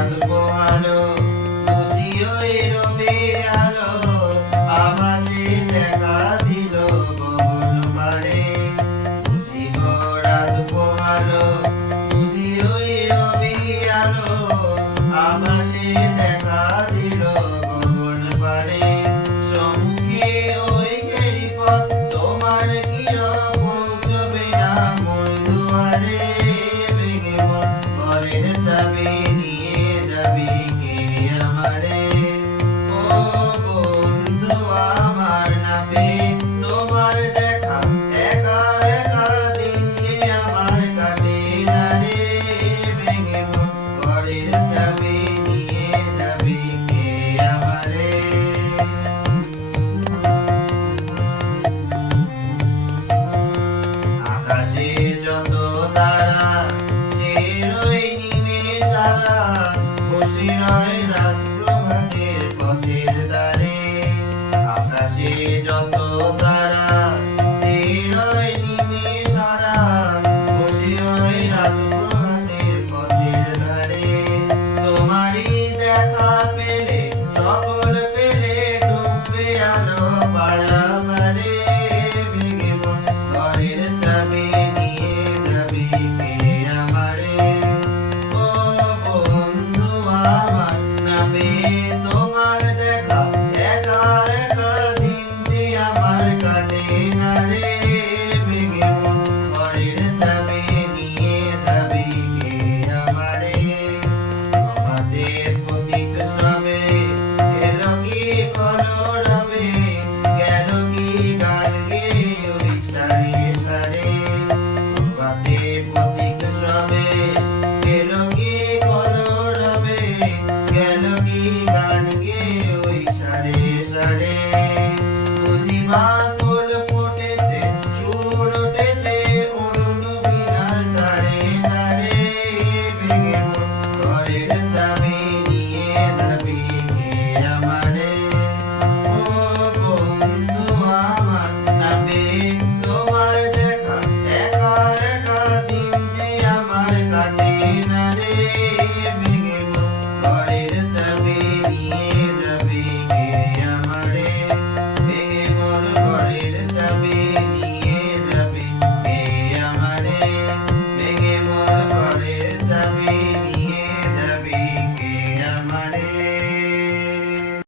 i know. বসি নয় রাত প্রভাতের পথের দ্বারে আকাশের No. Sale